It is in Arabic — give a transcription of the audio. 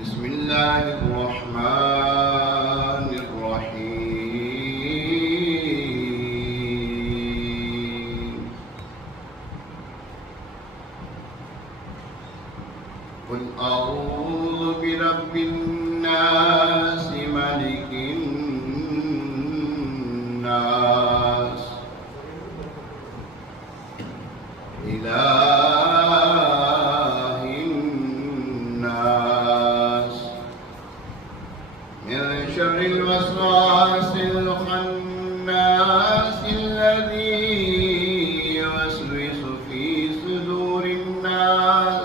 بسم الله الرحمن الرحيم. قل أعوذ برب الناس ملك الناس إله الناس من شر الوسواس الخناس الذي يوسوس في صدور الناس